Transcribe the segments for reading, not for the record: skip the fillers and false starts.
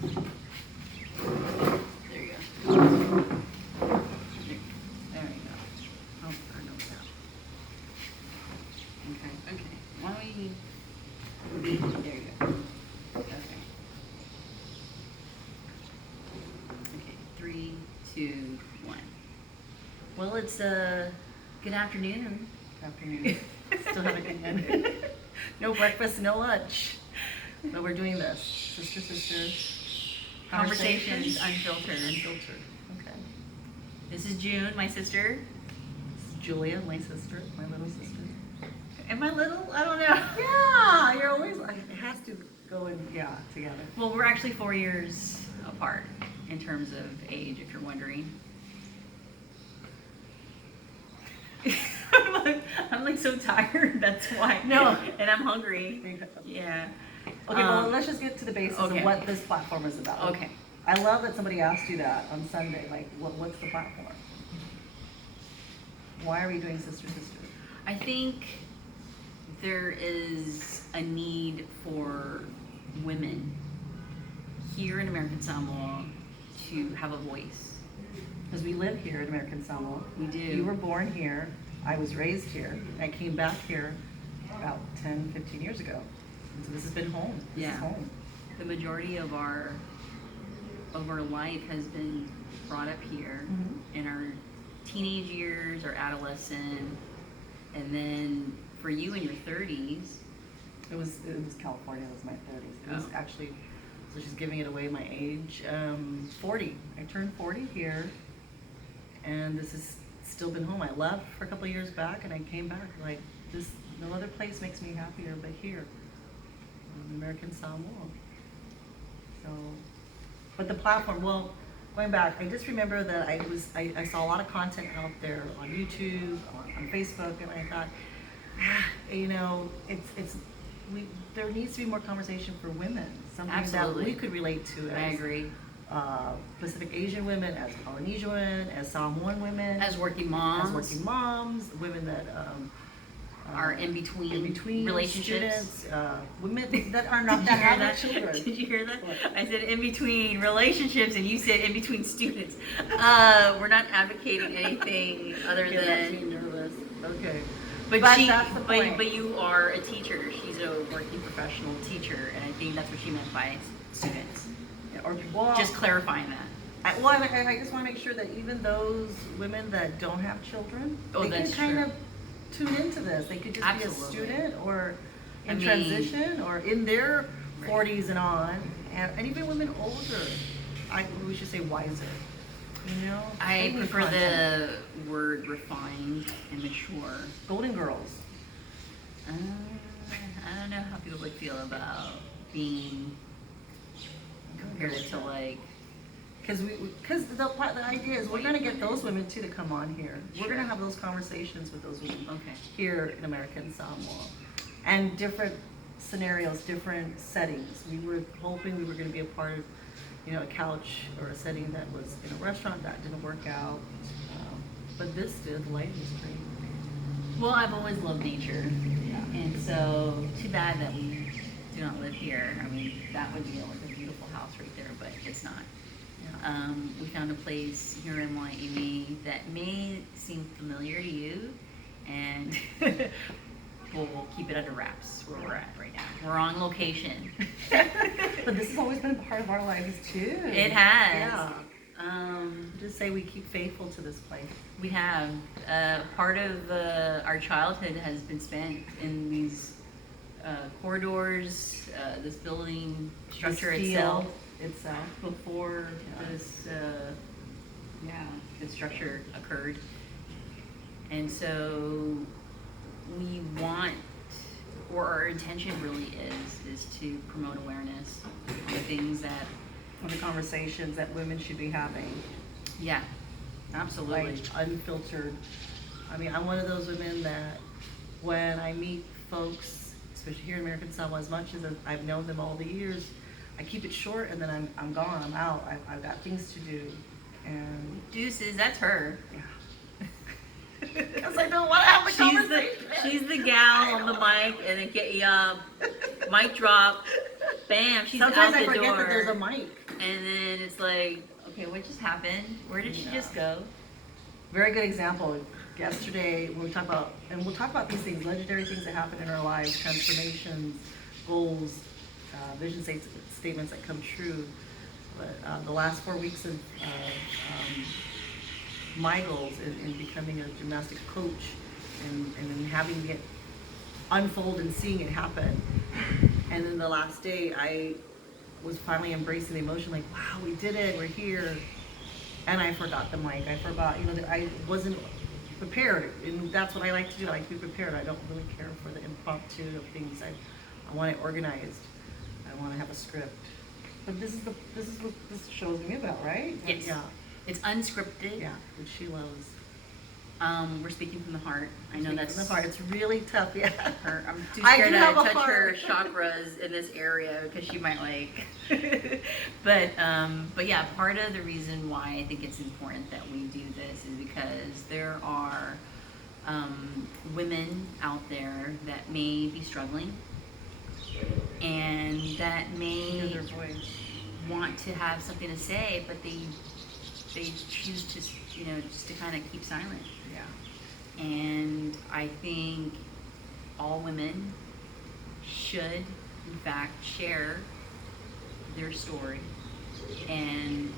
There you go. There you go. Oh, I know that. Okay. Why don't we... There you go. Okay. Okay, 3, 2, 1. Well, it's good afternoon. Still haven't eaten. No breakfast, no lunch. But we're doing this. Sister. Conversations unfiltered. Okay. This is June, my sister. This is Julia, my sister, my little sister. Am I little? I don't know. Yeah, you're always like, it has to go in, together. Well, we're actually 4 years apart in terms of age, if you're wondering. I'm like so tired, that's why. No. And I'm hungry. Yeah. Okay, well, let's just get to the basics of what this platform is about. Okay. I love that somebody asked you that on Sunday. Like, what's the platform? Why are we doing Sister? I think there is a need for women here in American Samoa to have a voice. Because we live here in American Samoa. We do. You were born here. I was raised here. I came back here about 10, 15 years ago. And so this has been home. This is home. The majority of our life has been brought up here in our teenage years, our adolescent, and then for you in your 30s. It was California, it was my 30s. It was actually, so she's giving it away my age, 40. I turned 40 here, and this has still been home. I left for a couple of years back, and I came back like this. No other place makes me happier but here, American Samoa. So, but the platform. Well, going back, I just remember that I saw a lot of content out there on YouTube, on Facebook, and I thought, you know, there needs to be more conversation for women. Something that we could relate to. I agree. Pacific Asian women, as Polynesian women, as Samoan women, as working moms, women that are in between relationships, students, women that are not that have children. Did you hear that? What? I said in between relationships, and you said in between students. We're not advocating anything other than. That's me nervous. Okay. But you are a teacher. She's a working professional teacher, and I think that's what she meant by students. Or just clarifying that. I just want to make sure that even those women that don't have children, they can kind of tune into this. They could just be a student or in transition or in their 40s and on, and even women older. We should say wiser. You know, I prefer the word refined and mature. Golden girls. I don't know how people would feel about being compared to like, because the idea is we're gonna get those women too to come on here. We're gonna have those conversations with those women here in American Samoa, and different scenarios, different settings. We were hoping we were gonna be a part of, you know, a couch or a setting that was in a restaurant. That didn't work out, but this did. The light industry. Well, I've always loved nature, and so too bad that we do not live here. I mean, that would be like a beautiful house right there, but it's not. We found a place here in Miami that may seem familiar to you, and we'll keep it under wraps where we're at right now. We're on location. But this has always been a part of our lives too. It has. Yeah. Just say we keep faithful to this place. We have. Part of our childhood has been spent in these corridors, this building structure itself before this structure occurred. And so we want, or our intention really is to promote awareness on the things that, on the conversations that women should be having. Yeah, absolutely. Like unfiltered. I mean, I'm one of those women that when I meet folks, especially here in American Samoa, as much as I've known them all the years, I keep it short and then I'm gone, I'm out. I've got things to do. And deuces, that's her. Yeah. Because I don't want to have a conversation. She's the gal on the mic, and then get you up, mic drop, bam, she's sometimes out the door. Sometimes I forget that there's a mic. and then it's like, okay, what just happened? Where did she just go? Very good example. Yesterday, when we talk about, and we'll talk about these things, legendary things that happen in our lives, transformations, goals, vision statements that come true. But the last 4 weeks of my goals in becoming a gymnastic coach and then having it unfold and seeing it happen. And then the last day, I was finally embracing the emotion, like, wow, we did it, we're here. And I forgot the mic. I forgot, that I wasn't prepared. And that's what I like to do. I like to be prepared. I don't really care for the impromptu of things. I want it organized. I want to have a script. But this is what this show is going to be about, right? Yes. Yeah. It's unscripted. Yeah, which she loves. We're speaking from the heart. I know that's from the heart. It's really tough. Yeah. I'm too scared to touch her chakras in this area because she might like. But yeah, part of the reason why I think it's important that we do this is because there are women out there that may be struggling and that may want to have something to say, but they choose to, just to kind of keep silent. Yeah. And I think all women should, in fact, share their story. And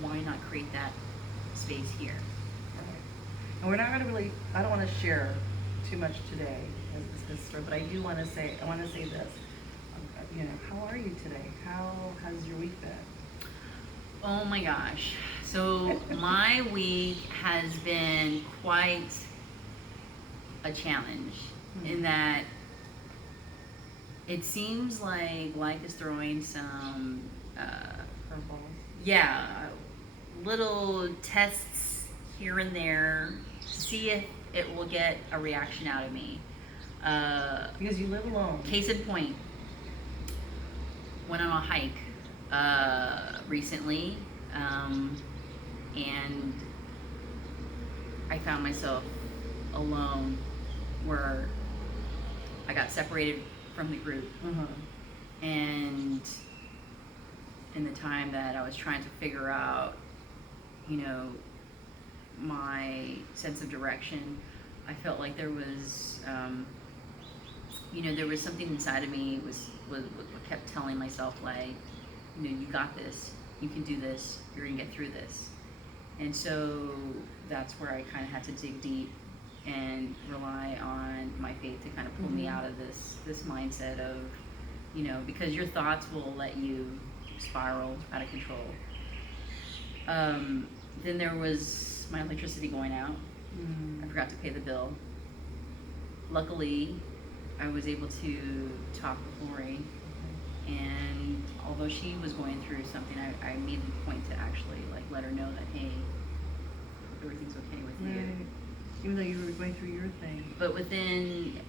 why not create that space here? Right. And we're not going to I don't want to share too much today as this story, but I want to say this. How are you today? How has your week been? Oh my gosh. So my week has been quite a challenge in that it seems like life is throwing some little tests here and there to see if it will get a reaction out of me. Because you live alone. Case in point, went on a hike recently, and I found myself alone where I got separated from the group. And in the time that I was trying to figure out, my sense of direction, I felt like there was, there was something inside of me was kept telling myself, like, you got this, you can do this, you're gonna get through this. And so that's where I kind of had to dig deep and rely on my faith to kind of pull me out of this mindset of, because your thoughts will let you spiral out of control. Then there was my electricity going out. I forgot to pay the bill. Luckily, I was able to talk with Lori, and although she was going through something, I made the point to actually let her know that, hey, everything's okay with you. Right. Even though you were going through your thing. But within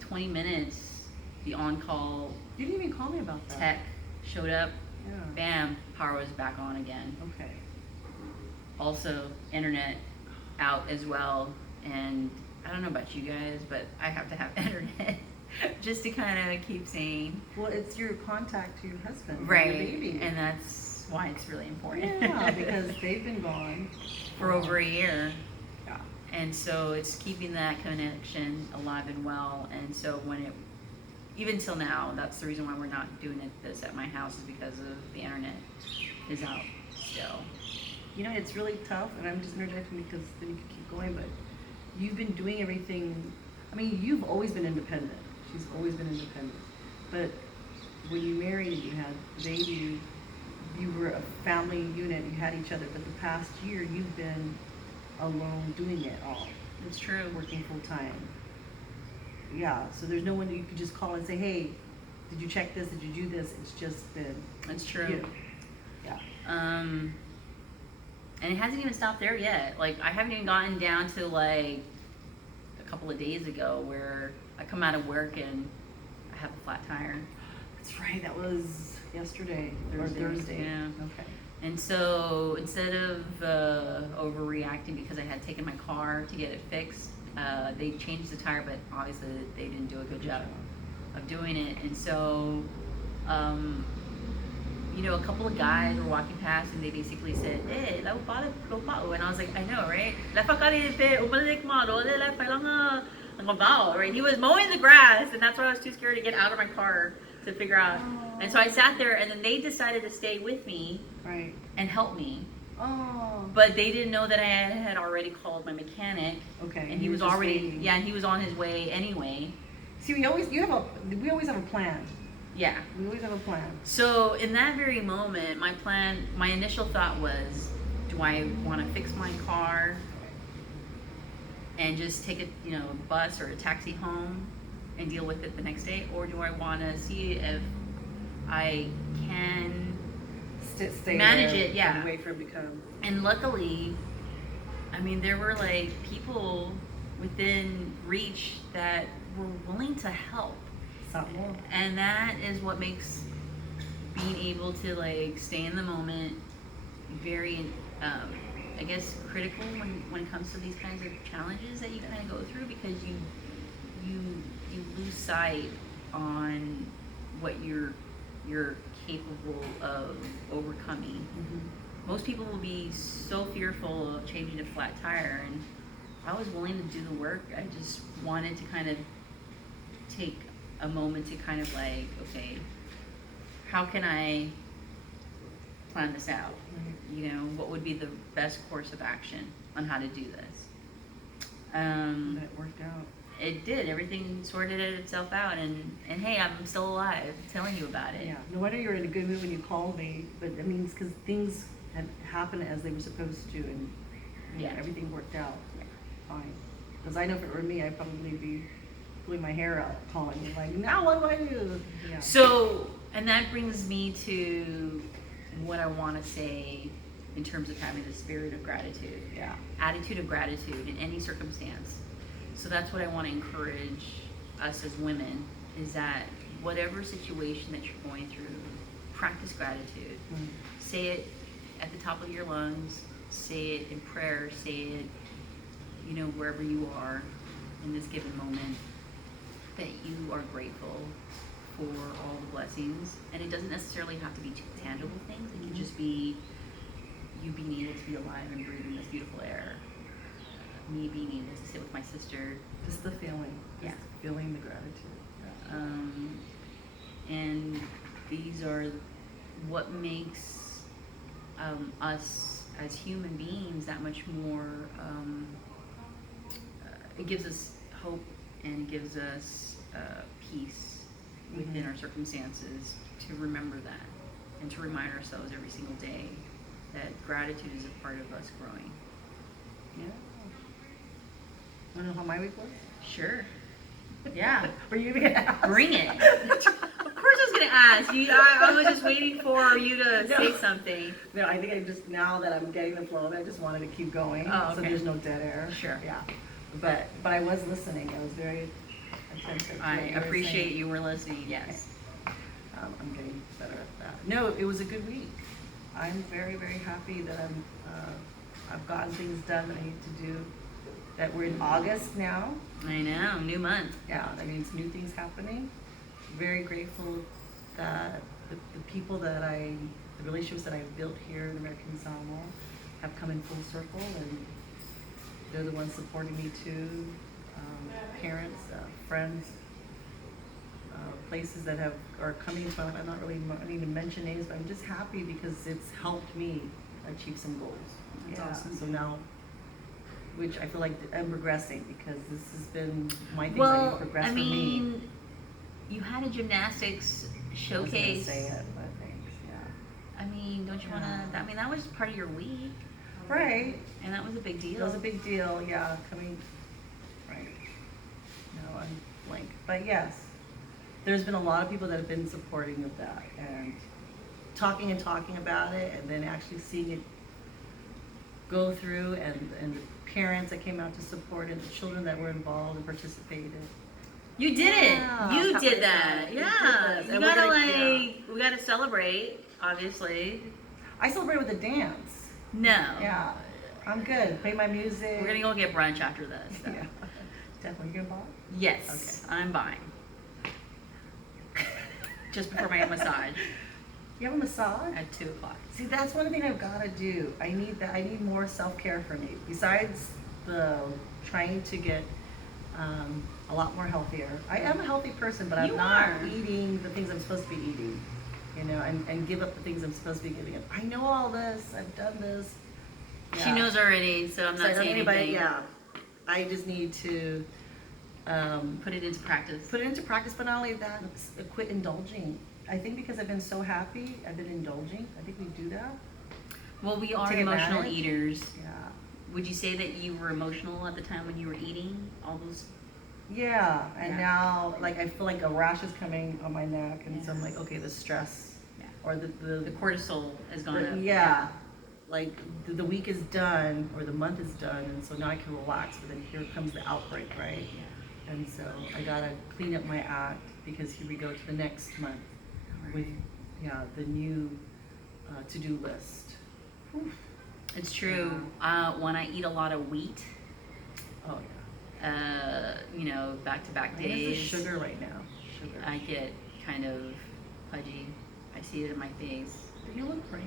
20 minutes, the on-call you didn't even call me about that. Tech showed up. Yeah. Bam, power was back on again. Okay. Also, internet out as well, and I don't know about you guys, but I have to have internet just to kind of keep sane. Well, it's your contact to your husband, right? Your baby. And that's why it's really important. Yeah, because they've been gone for over a year. Yeah. And so it's keeping that connection alive and well. And so even till now, that's the reason why we're not doing this at my house, is because of the internet is out still. It's really tough, and I'm just interjecting because then you can keep going, but you've been doing everything. I mean, you've always been independent. She's always been independent. But when you married and you had a baby, you were a family unit, you had each other. But the past year, you've been alone doing it all. It's true. Working full time. Yeah, so there's no one that you could just call and say, hey, did you check this? Did you do this? It's just been. It's true. Yeah. And it hasn't even stopped there yet. I haven't even gotten down to a couple of days ago where I come out of work and I have a flat tire. That's right. That was yesterday or Thursday. Yeah. Okay. And so instead of overreacting because I had taken my car to get it fixed, they changed the tire, but obviously they didn't do a good job of doing it. And so, you know, a couple of guys were walking past and they basically said, "Hey, lau pala, lau pao," and I was like, I know, right? Right? He was mowing the grass, and that's why I was too scared to get out of my car to figure out. Oh. And so I sat there, and then they decided to stay with me Right. and help me. Oh. But they didn't know that I had already called my mechanic. Okay. And he you was were just already, waiting. yeah, and he was on his way anyway. See, we always have a plan. Yeah. We always have a plan. So in that very moment, my initial thought was, do I want to fix my car and just take a, you know, bus or a taxi home and deal with it the next day, or do I want to see if I can Stay manage there it? Yeah. And wait for it to come. And luckily, I mean, there were like people within reach that were willing to help. Stop more. And that is what makes being able to like stay in the moment very, I guess, critical when it comes to these kinds of challenges that you kind of go through, because you lose sight on what you're capable of overcoming. Mm-hmm. Most people will be so fearful of changing a flat tire, and I was willing to do the work. I just wanted to kind of take a moment to kind of like, okay, how can I plan this out? Mm-hmm. You know, what would be the best course of action on how to do this? And it worked out. It did. Everything sorted itself out, and hey, I'm still alive, telling you about it. Yeah. No wonder you were in a good mood when you called me. But I mean, because things had happened as they were supposed to, and Yeah. everything worked out fine. Because I know if it were me, I'd probably be pulling my hair out, calling you like, now what do I do? Yeah. So, and that brings me to what I want to say in terms of having the spirit of gratitude. Yeah. Attitude of gratitude in any circumstance. So that's what I want to encourage us as women, is that whatever situation that you're going through, practice gratitude. Mm-hmm. Say it at the top of your lungs, say it in prayer, say it, you know, wherever you are in this given moment, that you are grateful for all the blessings. And it doesn't necessarily have to be tangible things. It can just be you being able to be alive and breathing this beautiful air. Me being able to sit with my sister. Just the feeling. Yeah. Just feeling the gratitude. And these are what makes us as human beings that much more, it gives us hope and gives us peace within our circumstances, to remember that and to remind ourselves every single day that gratitude is a part of us growing. Yeah. Want to know how my week was? Sure. Yeah. Were you gonna ask? Bring it. Of course I was going to ask. I was just waiting for you to say something. No, I think I just, now that I'm getting the flow of it, I just wanted to keep going. Oh, So okay. there's no dead air. Sure. Yeah. But I was listening. I was very attentive. to I what you were appreciate saying. you were listening, yes. I'm getting better at that. No, it was a good week. I'm very, very happy that I've gotten things done that I need to do. That we're in August now. I know, new month. Yeah, that means new things happening. Very grateful that the people that the relationships that I've built here in American Samoa have come in full circle, and they're the ones supporting me too. Parents, friends, places that are coming into my life. I'm not really wanting to mention names, but I'm just happy because it's helped me achieve some goals. That's Yeah, awesome. So now, which I feel like I'm progressing, because this has been my things that Well, have progressed I for me. mean, you had a gymnastics I was showcase. gonna say it, but thanks. Yeah. I mean, don't you want to, I mean, that was part of your week, Right. and that was a big deal. That was a big deal. Yeah. Coming. Right. No, I'm blank. But yes, there's been a lot of people that have been supporting of that, and talking about it, and then actually seeing it go through, and the parents that came out to support, and the children that were involved and participated. You did Yeah, it. You how did about that. that? Yeah. We did this. You And we're gotta gonna- we gotta celebrate, obviously. I celebrated with a dance. No. Yeah. I'm good. Play my music. We're gonna go get brunch after this. So. Yeah. Definitely good, Bob. Yes, I'm buying. Just before my massage. You have a massage? at 2 o'clock. See, that's one thing I've got to do. I need that. I need more self-care for me. Besides the trying to get a lot more healthier. I am a healthy person, but I'm You not are. eating the things I'm supposed to be eating. You know, and give up the things I'm supposed to be giving up. I know all this. I've done this. She Yeah. knows already, so I'm So not I don't saying need anybody. anything. Yeah. I just need to Put it into practice. put it into practice, but not only that, quit indulging. I think because I've been so happy, I've been indulging. I think we do that. Well, we are Take emotional advantage? eaters. Yeah. Would you say that you were emotional at the time when you were eating all those? Yeah, and Yeah. now like I feel like a rash is coming on my neck, and so I'm Yeah. like, okay, the stress Yeah. or The cortisol has gone up. yeah, like the week is done or the month is done, and so now I can relax. But then here comes the outbreak, right? Yeah. And so I gotta clean up my act because here we go to the next month with the new to-do list. Whew. It's true. When I eat a lot of wheat, Oh yeah. back-to-back I think it's days, the sugar right now. Sugar. I get kind of pudgy. I see it in my face. But you look great.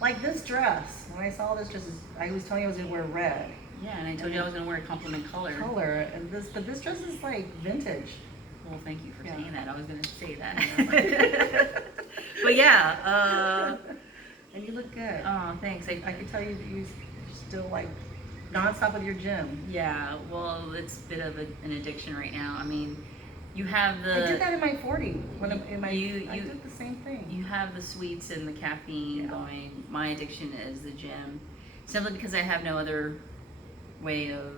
Like this dress. When I saw this dress, I was telling you I was gonna wear red Yeah, and I told you I was gonna wear a complement color. color, and this dress is like vintage. Well, thank you for Yeah. saying that. I was gonna say that. But yeah. And you look good. Oh, thanks. I could tell you still like nonstop with your gym. Yeah. Well, it's a bit of an addiction right now. I mean, you have the. I did that in my 40. When I You- did the same thing. You have the sweets and the caffeine Yeah. going. My addiction is the gym, simply because I have no other way of.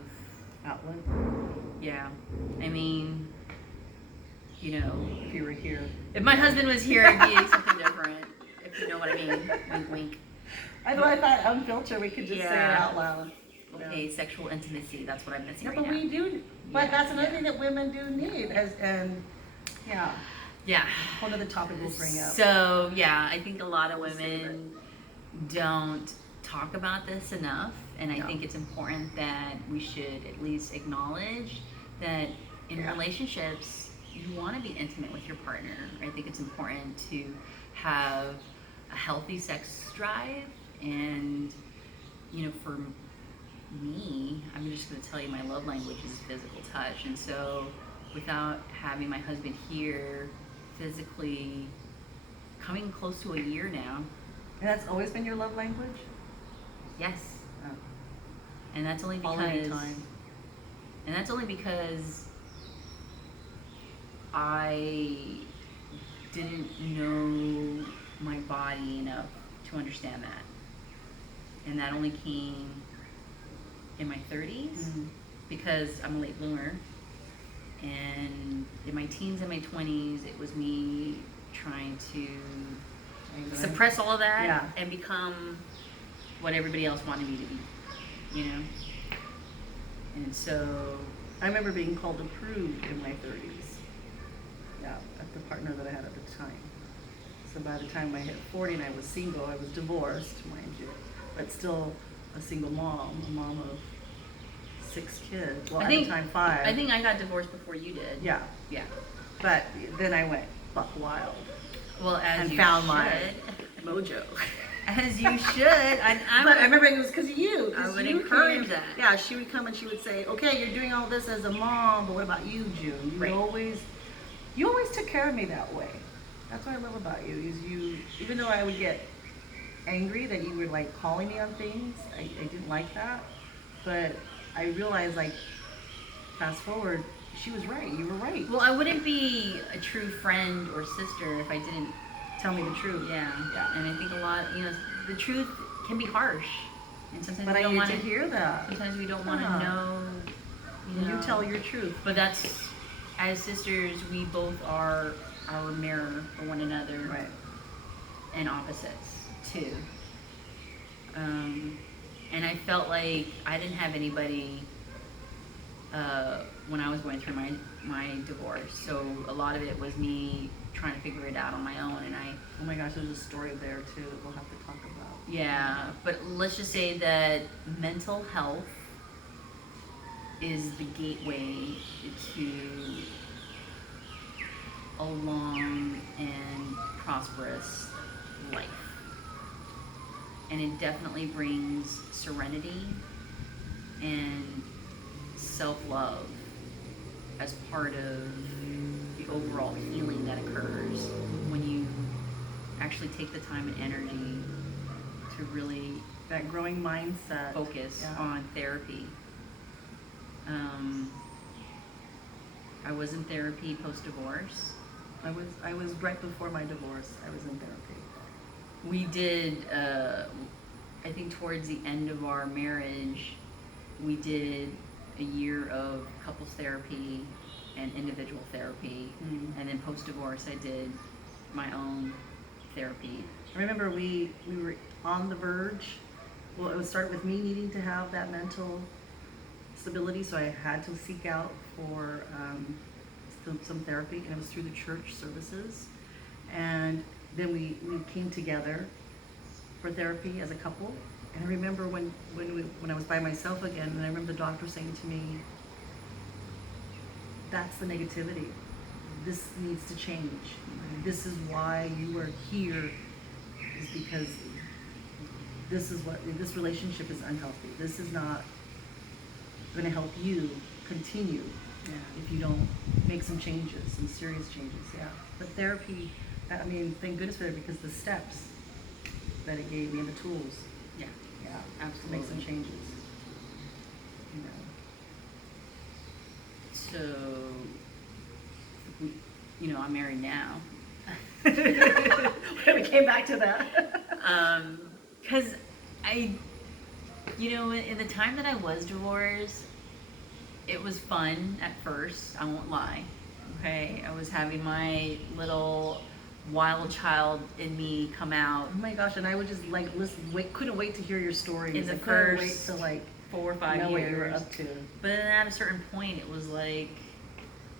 Outlet. Yeah. I mean, If you were here. if my husband was here, it'd be something different. If you know what I mean. Wink, wink. I know. I thought unfiltered. We could just say it Yeah. out loud. Okay, sexual intimacy. That's what I'm missing Yeah, right but now. we do. But Yeah, that's another yeah. thing that women do need. Yeah. Yeah. Whole other topic we'll bring up. So yeah, I think a lot of We'll save women don't talk about this enough, and I No. think it's important that we should at least acknowledge that in Yeah. relationships you want to be intimate with your partner. I think it's important to have a healthy sex drive, and for me, I'm just going to tell you my love language is physical touch, and so without having my husband here physically, coming close to a year now. And that's always been your love language? Yes. Oh. And that's only Quality because time. I didn't know my body enough to understand that. And that only came in my 30s Mhm. because I'm a late bloomer. And in my teens and my 20s, it was me trying to suppress all of that Yeah. and become what everybody else wanted me to be, And so, I remember being called a prude in my 30s. Yeah, at the partner that I had at the time. So by the time I hit 40 and I was single, I was divorced, mind you, but still a single mom, a mom of 6 kids. Well, I at think the time 5. I think I got divorced before you did. Yeah, Yeah. but then I went buck wild Well, as and you found should. my mojo. As you should. I'm But I remember it was because of you. 'cause I would you encourage came- that. Yeah, she would come and she would say, "Okay, you're doing all this as a mom, but what about you, June? You Right. always took care of me that way. That's what I love about you. Is you, even though I would get angry that you were like calling me on things, I didn't like that. But I realized, like, fast forward, she was right. You were right. Well, I wouldn't be a true friend or sister if I didn't. Tell me the truth. Yeah. Yeah. And I think a lot, the truth can be harsh, and sometimes But we I don't need want to hear that. Sometimes we don't want to Huh. know. You tell your truth. But that's, as sisters, we both are our mirror for one another, Right. and opposites too. And I felt like I didn't have anybody when I was going through my divorce. So a lot of it was me trying to figure it out on my own, and Oh my gosh, there's a story there too that we'll have to talk about. yeah. But let's just say that mental health is the gateway to a long and prosperous life. And it definitely brings serenity and self-love as part of the overall healing that occurs when you actually take the time and energy to really That growing mindset. focus Yeah. on therapy. I was in therapy post-divorce. I was right before my divorce. I was in therapy. We did, I think towards the end of our marriage, we did a year of couples therapy and individual therapy. Mm. And then post-divorce, I did my own therapy. I remember we were on the verge. Well, it would start with me needing to have that mental stability, so I had to seek out for some therapy, and it was through the church services. And then we came together for therapy as a couple. And I remember when I was by myself again, and I remember the doctor saying to me, "That's the negativity. This needs to change. This is why you are here, is because this relationship is unhealthy. This is not going to help you continue if you don't make some changes, some serious changes." Yeah. But therapy, I mean, thank goodness for it, because the steps that it gave me and the tools, Yeah, yeah, absolutely. to make some changes. You know. So, I'm married now. We came back to that. Because in the time that I was divorced, it was fun at first, I won't lie. Okay, I was having my little wild child in me come out Oh my gosh, and I would just couldn't wait to hear your stories. in the I couldn't wait first to 4 or 5 know years. what you were up to. But then at a certain point, it was like,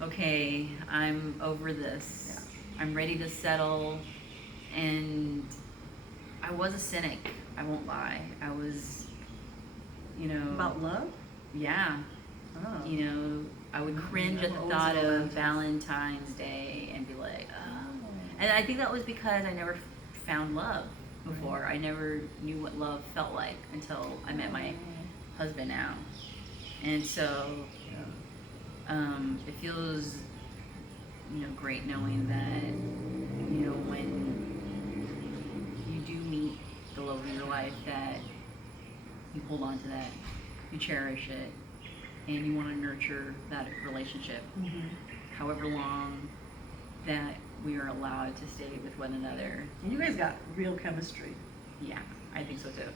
okay, I'm over this. Yeah. I'm ready to settle. And I was a cynic, I won't lie. I was, About love? yeah. Oh. I would cringe at the Always thought of romantic. Valentine's Day and be like, oh. And I think that was because I never found love before. I never knew what love felt like until I met my husband now. And so it feels, great knowing that, when you do meet the love of your life, that you hold on to that, you cherish it, and you want to nurture that relationship, however long that we are allowed to stay with one another. And you guys got real chemistry. Yeah, I think so too.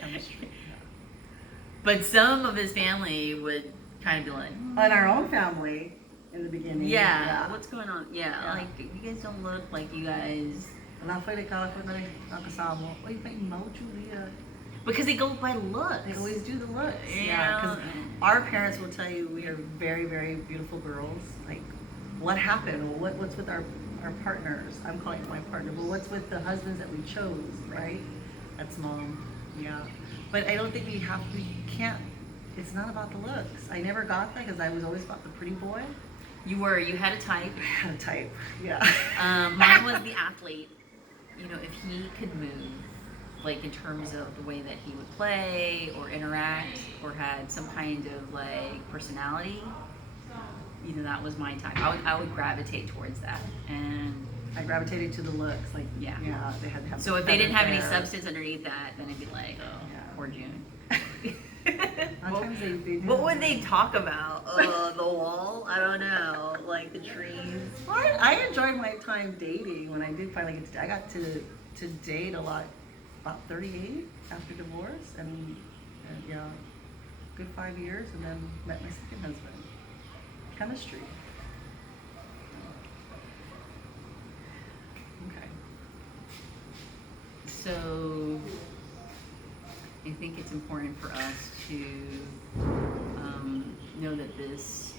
Chemistry. But some of his family would kind of be like, In our own family, in the beginning. yeah, what's going on? Yeah, Yeah. like, you guys don't look like you guys. Because they go by looks. They always do the looks. Yeah. Because our parents will tell you we are very, very beautiful girls. Like, what happened? Well, what's with our partners? I'm calling it my partner. But what's with the husbands that we chose, right? That's mom. Yeah. But I don't think we can't, it's not about the looks. I never got that because I was always about the pretty boy. You had a type. I had a type. Yeah. Mine was the athlete. If he could move, like in terms of the way that he would play or interact or had some kind of personality, that was my type. I would gravitate towards that. And I gravitated to the looks. Like, yeah, they had to have. So if they didn't have any hair. substance underneath that, then it'd be like, oh, Yeah. poor June. Sometimes they do. What would they talk about? The wall? I don't know. Like the trees. I enjoyed my time dating when I did finally get to. I got to date a lot, about 38 after divorce, and yeah, good 5 years, and then met my second husband. Chemistry. Okay. So I think it's important for us to know that this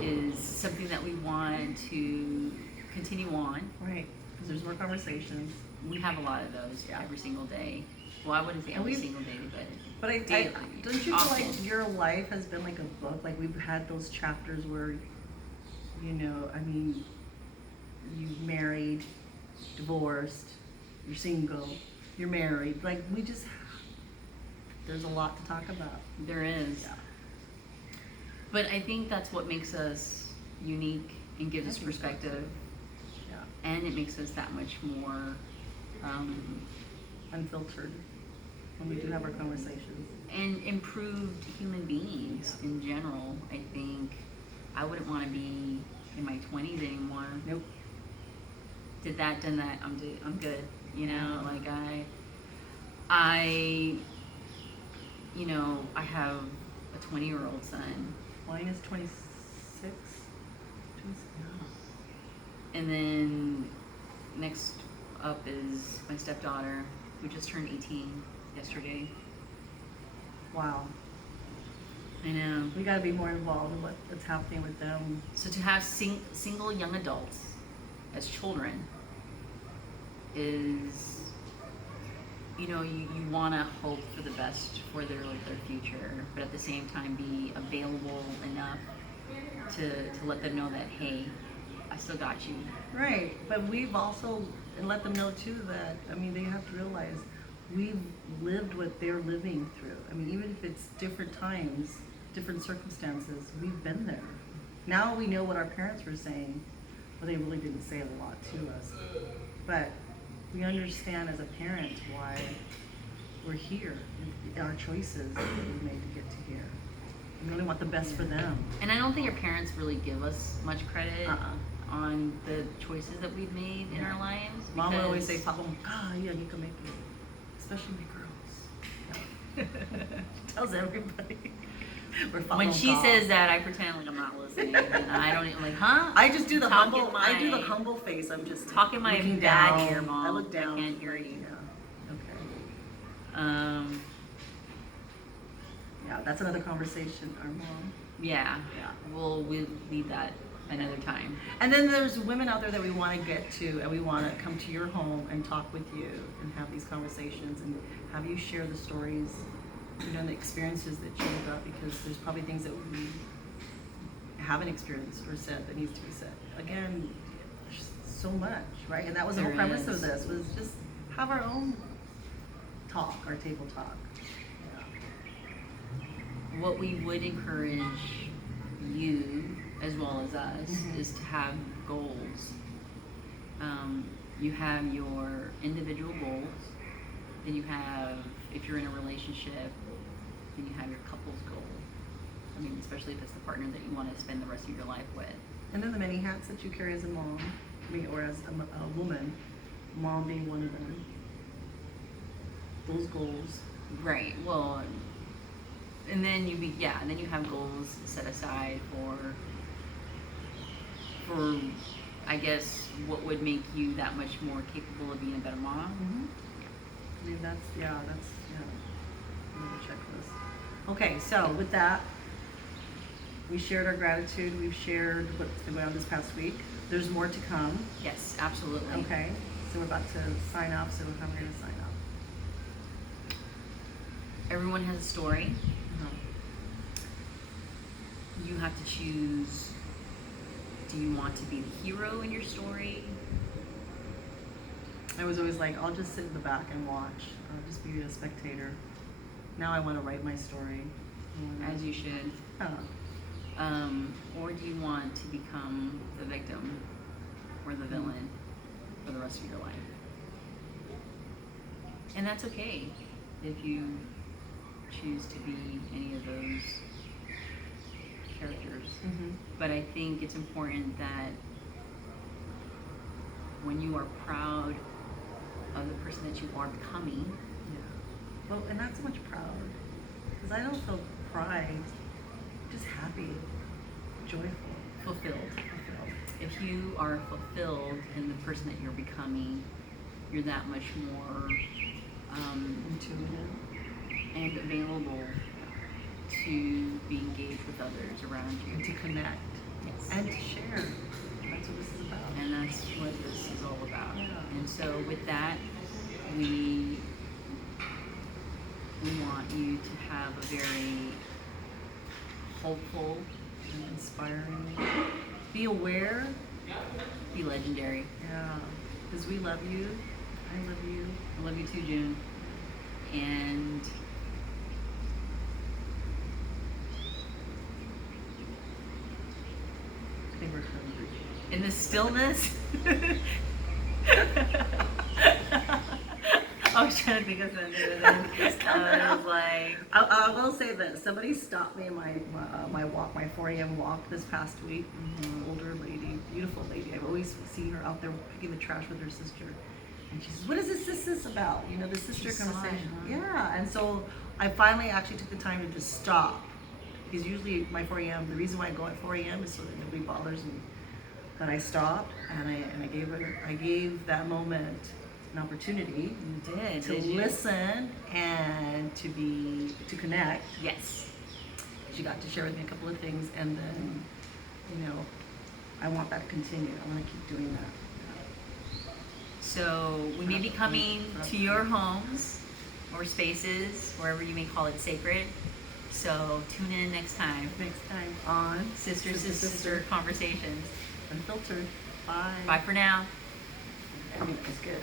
is something that we want to continue on. Right. Because there's more conversations. We have a lot of those every single day. Well, I wouldn't say And every we've- single day, but But I daily, don't you feel often. like your life has been like a book? Like we've had those chapters where, I mean, you married, divorced, you're single, you're married. Like, there's a lot to talk about. There is. Yeah. But I think that's what makes us unique and gives I us think so, perspective. Yeah. And it makes us that much more, Unfiltered when we do have our conversations. and improved human beings in general. I think I wouldn't want to be in my 20s anymore. Nope. Did that, done that, I'm good. You know, like I, you know, I have a 20-year-old son. Mine is 26. 26, yeah. And then next up is my stepdaughter, who just turned 18 yesterday. Wow. I know. We got to be more involved in what's happening with them. So to have single young adults as children is, you know, you want to hope for the best for their future, but at the same time be available enough to let them know that, hey, I still got you. Right, but we've also, and let them know too that, I mean, they have to realize we've lived what they're living through. I mean, even if it's different times, different circumstances, we've been there. Now we know what our parents were saying, but they really didn't say a lot to us. But we understand as a parent why we're here, and our choices that we made to get to here. We really want the best for them. And I don't think our parents really give us much credit Uh-uh. on the choices that we've made in our lives. Mom would always say, because- "Papa, yeah, you can make it, especially my girls." She tells everybody. We're when she God. says that, I pretend like I'm not listening, and I don't even like, huh? I just do the Talking humble. I do the humble face. I'm just talking my looking bad down. ear, Mom. I look down. I can't hear you. Yeah. Okay. Yeah, that's another conversation. Our mom. Yeah. Yeah. We'll leave that another time. And then there's women out there that we want to get to, and we want to come to your home and talk with you and have these conversations and have you share the stories, you know, and the experiences that you've got, because there's probably things that we haven't experienced or said that needs to be said. Again, there's so much, right? And that was the whole There premise is. of this, was just have our own talk, our table talk. Yeah. What we would encourage you, as well as us, Mhm. is to have goals. You have your individual goals, then you have, if you're in a relationship, then you have your couple's goal. I mean, especially if it's the partner that you want to spend the rest of your life with. And then the many hats that you carry as a mom, I mean, or as a woman, mom being one of them. Those goals. Right. Well, and then and then you have goals set aside for I guess what would make you that much more capable of being a better mom. Mm-hmm. I mean, that's another checklist. Okay, so with that, we shared our gratitude. We've shared what's been going on this past week. There's more to come. Yes, absolutely. Okay, so we're about to sign off. So how are we going to sign off? Everyone has a story. Uh-huh. You have to choose. Do you want to be the hero in your story? I was always like, I'll just sit in the back and watch. I'll just be a spectator. Now I want to write my story. As you should. Or do you want to become the victim or the villain for the rest of your life? And that's okay if you choose to be any of those characters. Mm-hmm. But I think it's important that when you are proud of the person that you are becoming. Yeah. Well, and not so much proud, because I don't feel pride, just happy, joyful, Fulfilled. fulfilled. If you are fulfilled in the person that you're becoming, you're that much more Intuitive. and available to be engaged with others around And you. to connect. Yes. And to share. That's what this is about. And that's what this is all about. Yeah. And so with that, we want you to have a very hopeful, And inspiring. Be aware. be legendary. Yeah. Because we love you. I love you. I love you too, June. And I think we're hungry. in the stillness, I was trying to think of something, and I was like, I will say this. Somebody stopped me in my walk, my 4 a.m. walk this past week. Older lady, beautiful lady. I've always seen her out there picking the trash with her sister. And she says, "What is this about?" You know, the sister She saw it, conversation. huh? Yeah. And so I finally actually took the time to just stop. Because usually my 4 a.m. The reason why I go at 4 a.m. is so that nobody bothers me. But I stopped and I gave that moment an opportunity you did, to did you? listen and to connect. Yes. She got to share with me a couple of things, and then, you know, I want that to continue. I want to keep doing that. So we may be coming to your homes or spaces, wherever you may call it sacred. So tune in next time. Next time on Sister Conversations. Unfiltered. Bye. Bye for now. I think it's good.